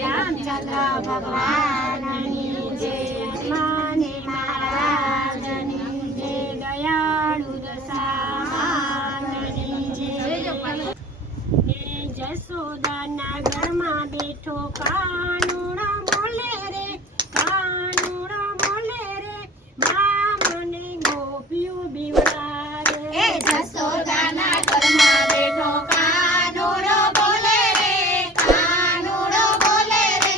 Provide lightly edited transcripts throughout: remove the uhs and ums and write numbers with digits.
रामचंद्र भगवाननी जय, हनुमाने महाराजनी जय, दयाळु दशामाननी जय। जसोदाना घरमा बेठो कानुड़ा बोले रे, कानुड़ा बोले रे, मां मने गोपियों बिवड़ावे। जसोदाना घरमा बेठो कानुड़ो बोले रे, कानुड़ो बोले रे,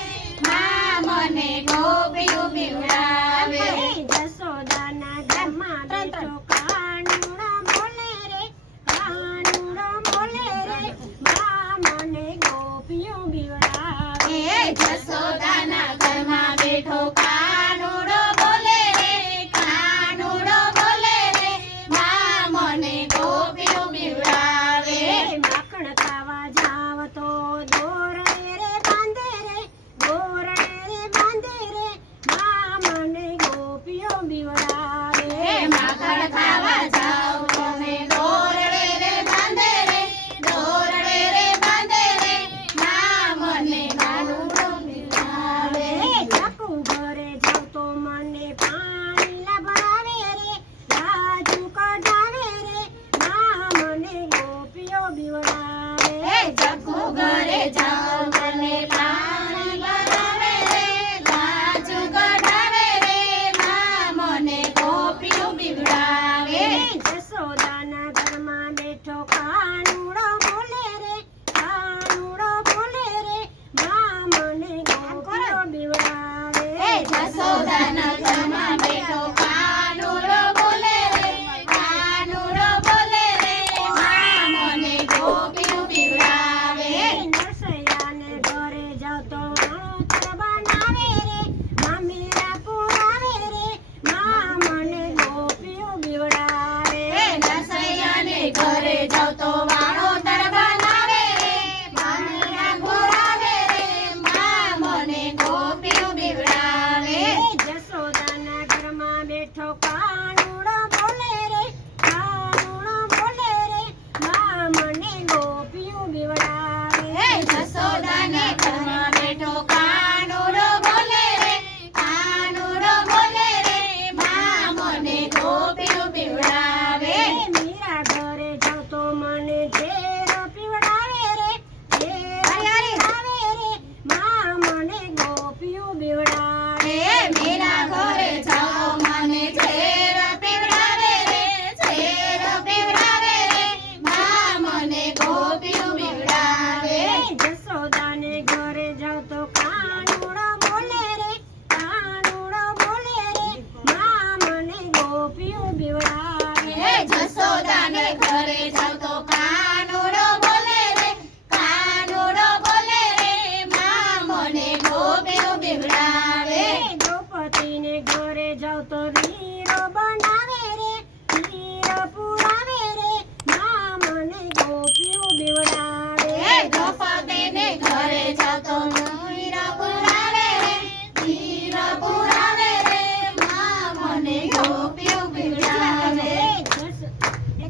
मां मने गोपियों बिवड़ावे। जसोदाना घरमा बेठो कानुड़ा बोले रे, कानुड़ा बोले रे, मां मने गोपियों बिवड़ावे। जसोदाना घरमा बेठो कानुड़ो बोले रे, कानुड़ो बोले रे, मां मने गोपियों बिवड़ावे। माखण खावा जाव तो दोरणे रे बांधे रे, दोरणे रे बांधे रे, मां मने गोपियों बिवड़ावे। माखण खावा जाओ तमे दोरड़े रे बांधे रे, दोरड़े रे बांधे रे, मां मने गोपियों बिवड़ावे। जाकू घरे जाव तो मने पाणी लभरावे रे, लाजू कढावे रे, मां मने गोपियों बिवड़ावे। जखू घरे जाओ मने पाणी भरावे रे, लाजू कढावे रे, मां मने गोपियों बिवड़ावे। जसोदाना घरमा बेठो कानुड़ो बोले रे, कानुड़ो बोले रे, मां मने गोपियों बिवड़ावे। जसोदाना घरमा बेठो कानुड़ो बोले रे, कानुड़ो बोले रे, मां मने गोपियों बिवड़ावे। नरसैयाने घरे जाव तो वणोतर बनावे रे, मामेरा पुरावे रे, मां मने गोपियों बिवड़ावे। नरसैयाने घरे जाओ तो वाणोतर बनावे रे, मामेरा पुरावे रे, मां मने गोपियों बिवड़ावे। जसोदाना घरमा बेठो कानुड़ो बोले रे, कानुड़ो बोले रे, मां मने गोपियों बिवड़ावे। जसोदाने घरमा बेठो कानुड़ो बोले रे, कानुड़ो बोले रे, मां मने गोपियों बिवड़ावे। मीरा घरे जाव तो मने झेरो पीवड़ावे रे, झेरो पीवड़ावे रे, मां मने गोपियों बिवड़ावे। मेरा घरे जाओ मने झेर पीवड़ावे रे, झेर पीवड़ावे रे, मां मने गोपियों बिवड़ावे। जसोदाने घरे जाव तो कानुड़ो बोले रे, कानुड़ो बोले रे, मां मने गोपियों बिवड़ावे। जसोदाने घरे जाओ तो कानुड़ो बोले रे, कानुड़ो बोले रे, मां मने गोपियों बिवड़ावे। द्रौपदीने घरे जाव तो वीरो बनावे रे, वीरो पुरावे रे, मां मने गोपियों बिवड़ावे। द्रौपदीने घरे जाओ तो वीर पुरावे रे, वीर पुरावे रे, मां मने गोपियों बिवड़ावे।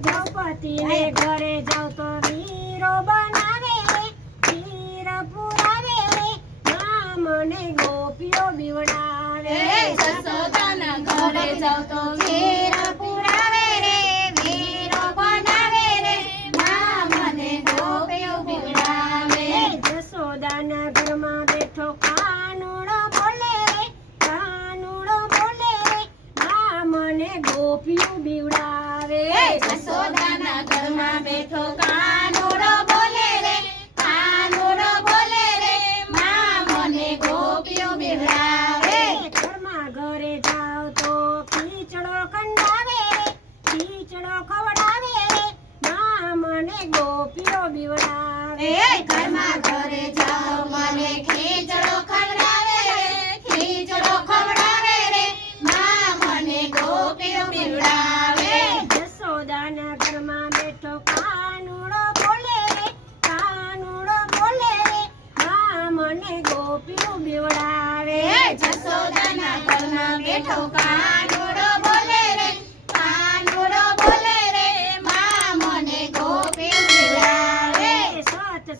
द्रौपदीने घरे जाव तो वीरो बनावे रे, वीरो पुरावे रे, मां मने गोपियों बिवड़ावे। जसोदाना घरे जाओ तो वीर पुरावे रे, वीर बनावे रे, मां मने गोपियों बिवड़ावे। जसोदाना घरमा बेठो कानुड़ो बोले रे, कानुड़ो बोले रे, मां मने गोपियों बिवड़ावे। जसोदाना घरमा बेठो कानुड़ो बोले रे, कानुड़ो बोले रे, मां मने गोपियों बिवड़ावे। घरमा घरे जाव तो खीचड़ो कंडावे रे, खीचड़ो खवડાવે રે, માं મને ગોપીઓ બીવડાવે। ઘરમાં ઘરે જાઓ મને ખીચડો ખવડાવે રે, ખીચડો ખવડાવે રે, માં મને ગોપીઓ બીવડાવે। જસોદાના ઘરમાં બેઠો કાનુડો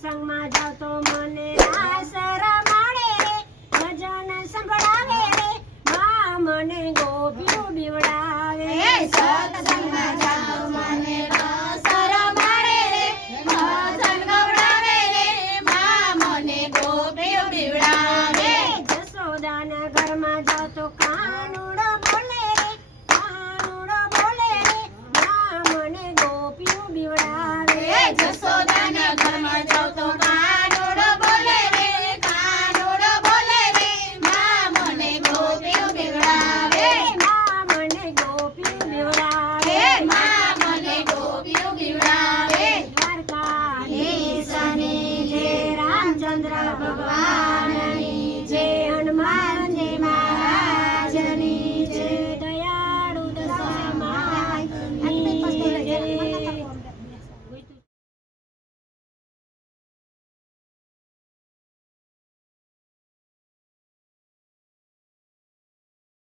સત્સંગમાં